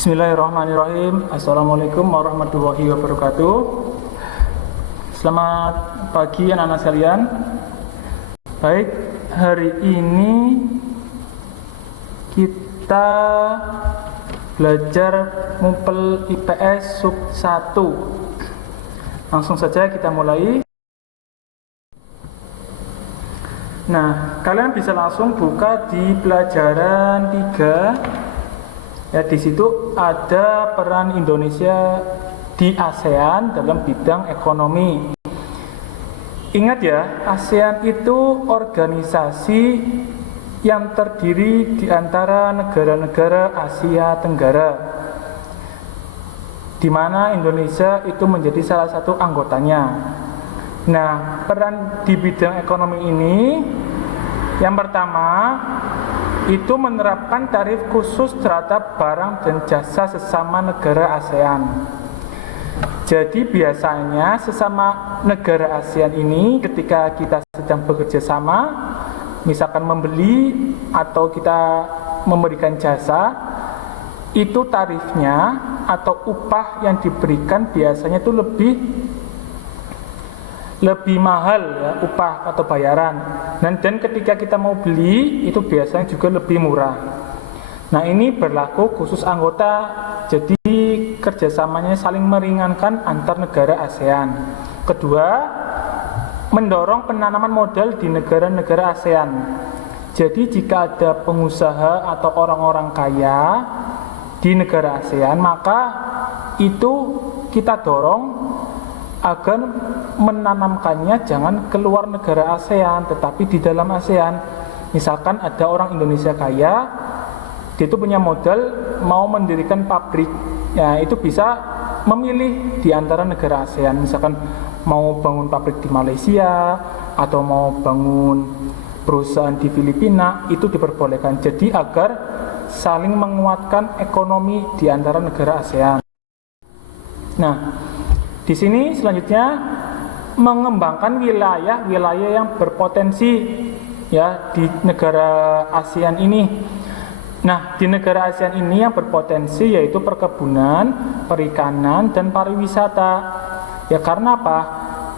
Bismillahirrahmanirrahim. Assalamualaikum warahmatullahi wabarakatuh. Selamat pagi anak-anak sekalian. Baik, hari ini kita belajar Mumpel IPS sub 1. Langsung saja kita mulai. Nah, kalian bisa langsung buka di pelajaran 3. Ya, di situ ada peran Indonesia di ASEAN dalam bidang ekonomi. Ingat ya, ASEAN itu organisasi yang terdiri di antara negara-negara Asia Tenggara, di mana Indonesia itu menjadi salah satu anggotanya. Nah, peran di bidang ekonomi ini, yang pertama itu menerapkan tarif khusus terhadap barang dan jasa sesama negara ASEAN. Jadi biasanya sesama negara ASEAN ini ketika kita sedang bekerja sama, misalkan membeli atau kita memberikan jasa, itu tarifnya atau upah yang diberikan biasanya itu lebih mahal ya, upah atau bayaran. Dan ketika kita mau beli itu biasanya juga lebih murah. Nah, ini berlaku khusus anggota. Jadi kerjasamanya saling meringankan antar negara ASEAN. Kedua, mendorong penanaman modal di negara-negara ASEAN. Jadi jika ada pengusaha atau orang-orang kaya di negara ASEAN, maka itu kita dorong agar menanamkannya jangan keluar negara ASEAN tetapi di dalam ASEAN. Misalkan ada orang Indonesia kaya, dia itu punya modal mau mendirikan pabrik, ya itu bisa memilih di antara negara ASEAN. Misalkan mau bangun pabrik di Malaysia atau mau bangun perusahaan di Filipina, itu diperbolehkan. Jadi agar saling menguatkan ekonomi di antara negara ASEAN. Nah, di sini selanjutnya mengembangkan wilayah-wilayah yang berpotensi ya di negara ASEAN ini. Nah, di negara ASEAN ini yang berpotensi yaitu perkebunan, perikanan, dan pariwisata. Ya karena apa?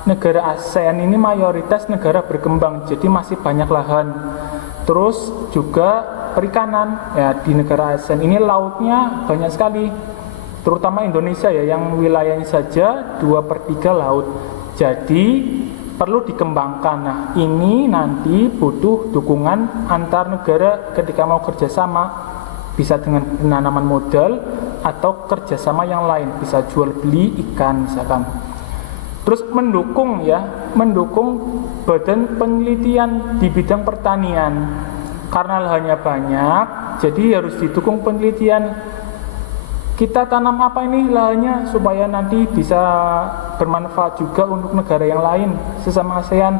Negara ASEAN ini mayoritas negara berkembang, jadi masih banyak lahan. Terus juga perikanan. Ya, di negara ASEAN ini lautnya banyak sekali. Terutama Indonesia ya, yang wilayahnya saja 2/3 laut. Jadi perlu dikembangkan. Nah, ini nanti butuh dukungan antar negara ketika mau kerjasama, bisa dengan penanaman modal atau kerjasama yang lain, bisa jual beli ikan misalkan. Terus mendukung badan penelitian di bidang pertanian, karena lahannya banyak, jadi harus didukung penelitian. Kita tanam apa ini lahannya supaya nanti bisa bermanfaat juga untuk negara yang lain sesama ASEAN,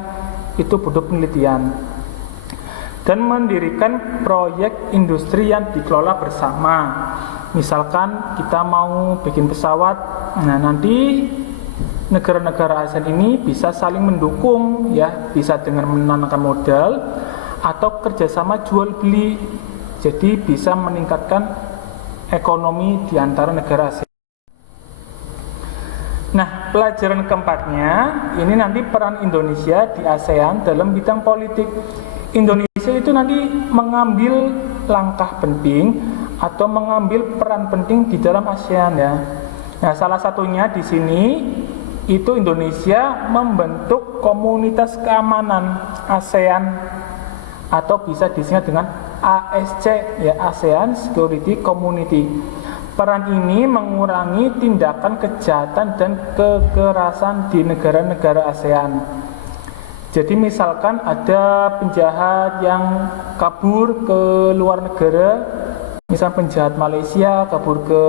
itu butuh penelitian. Dan mendirikan proyek industri yang dikelola bersama. Misalkan kita mau bikin pesawat, nah nanti negara-negara ASEAN ini bisa saling mendukung ya, bisa dengan menanamkan modal atau kerjasama jual beli. Jadi bisa meningkatkan ekonomi di antara negara ASEAN. Nah, pelajaran keempatnya ini nanti peran Indonesia di ASEAN dalam bidang politik. Indonesia itu nanti mengambil langkah penting atau mengambil peran penting di dalam ASEAN ya. Nah, salah satunya di sini itu Indonesia membentuk komunitas keamanan ASEAN atau bisa disingkat dengan ASC ya, ASEAN Security Community. Peran ini mengurangi tindakan kejahatan dan kekerasan di negara-negara ASEAN. Jadi misalkan ada penjahat yang kabur ke luar negara, misal penjahat Malaysia kabur ke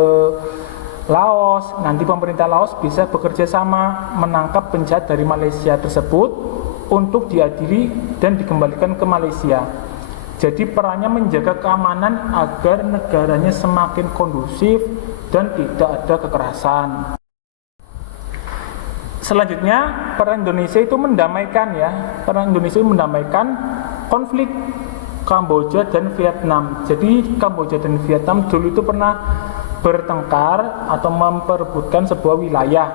Laos, nanti pemerintah Laos bisa bekerja sama menangkap penjahat dari Malaysia tersebut untuk diadili dan dikembalikan ke Malaysia. Jadi perannya menjaga keamanan agar negaranya semakin kondusif dan tidak ada kekerasan. Selanjutnya, peran Indonesia itu mendamaikan ya. Peran Indonesia itu mendamaikan konflik Kamboja dan Vietnam. Jadi Kamboja dan Vietnam dulu itu pernah bertengkar atau memperebutkan sebuah wilayah.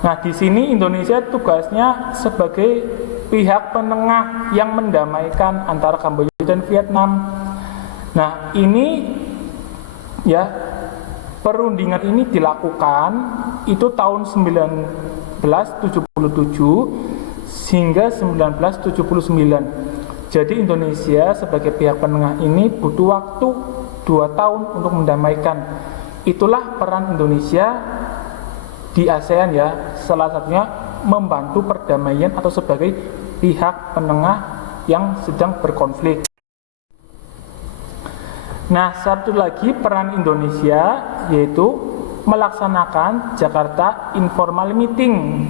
Nah, di sini Indonesia tugasnya sebagai pihak penengah yang mendamaikan antara Kamboja dan Vietnam. Nah, ini ya, perundingan ini dilakukan itu tahun 1977 hingga 1979. Jadi Indonesia sebagai pihak penengah ini butuh waktu 2 tahun untuk mendamaikan. Itulah peran Indonesia di ASEAN ya, salah satunya membantu perdamaian atau sebagai pihak penengah yang sedang berkonflik. Nah, satu lagi peran Indonesia yaitu melaksanakan Jakarta Informal Meeting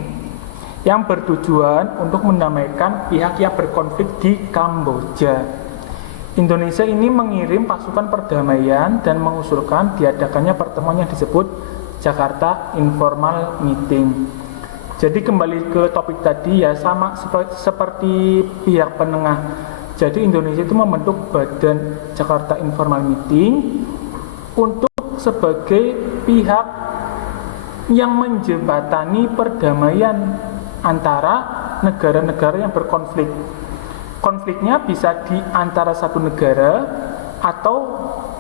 yang bertujuan untuk mendamaikan pihak yang berkonflik di Kamboja. Indonesia ini mengirim pasukan perdamaian dan mengusulkan diadakannya pertemuan yang disebut Jakarta Informal Meeting. Jadi kembali ke topik tadi ya, sama seperti pihak penengah. Jadi Indonesia itu membentuk badan Jakarta Informal Meeting untuk sebagai pihak yang menjembatani perdamaian antara negara-negara yang berkonflik. Konfliknya bisa di antara satu negara atau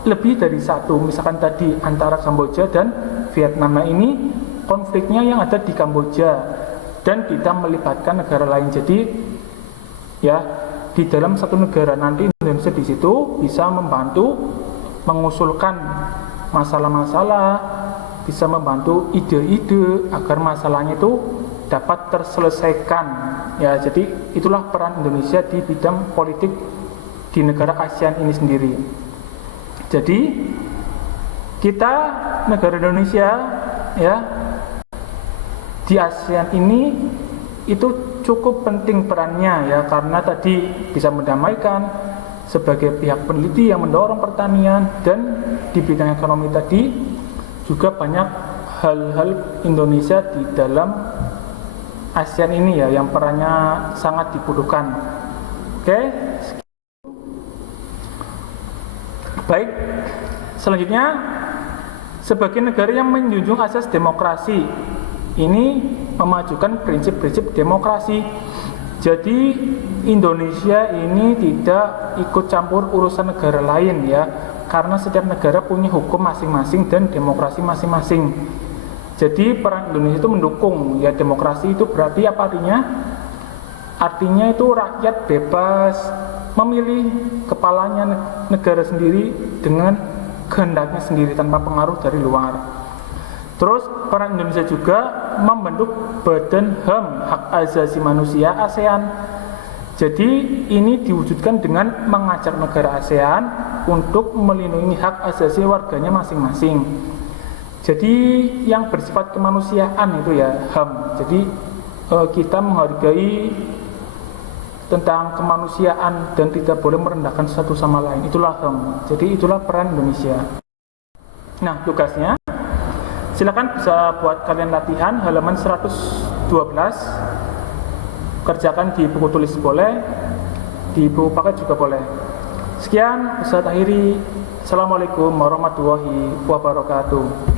lebih dari satu. Misalkan tadi antara Kamboja dan Vietnam. Nah, ini konfliknya yang ada di Kamboja dan kita melibatkan negara lain. Jadi ya, di dalam satu negara nanti Indonesia di situ bisa membantu mengusulkan masalah-masalah, bisa membantu ide-ide agar masalahnya itu dapat terselesaikan. Ya, jadi itulah peran Indonesia di bidang politik di negara ASEAN ini sendiri. Jadi kita negara Indonesia ya di ASEAN ini itu cukup penting perannya ya, karena tadi bisa mendamaikan sebagai pihak peneliti yang mendorong pertanian, dan di bidang ekonomi tadi juga banyak hal-hal Indonesia di dalam ASEAN ini ya yang perannya sangat dibutuhkan. Oke. Baik, selanjutnya sebagai negara yang menjunjung asas demokrasi, ini memajukan prinsip-prinsip demokrasi. Jadi Indonesia ini tidak ikut campur urusan negara lain ya, karena setiap negara punya hukum masing-masing dan demokrasi masing-masing. Jadi peran Indonesia itu mendukung ya demokrasi. Itu berarti apa artinya? Artinya itu rakyat bebas memilih kepalanya negara sendiri dengan kehendaknya sendiri tanpa pengaruh dari luar. Terus peran Indonesia juga membentuk Badan HAM, Hak Asasi Manusia ASEAN. Jadi ini diwujudkan dengan mengajak negara ASEAN untuk melindungi hak asasi warganya masing-masing. Jadi yang bersifat kemanusiaan itu ya HAM. Jadi kita menghargai tentang kemanusiaan dan tidak boleh merendahkan satu sama lain. Itulah HAM. Jadi itulah peran Indonesia. Nah, tugasnya silakan bisa buat kalian latihan halaman 112. Kerjakan di buku tulis boleh, di buku paket juga boleh. Sekian, Ustaz akhiri. Assalamualaikum warahmatullahi wabarakatuh.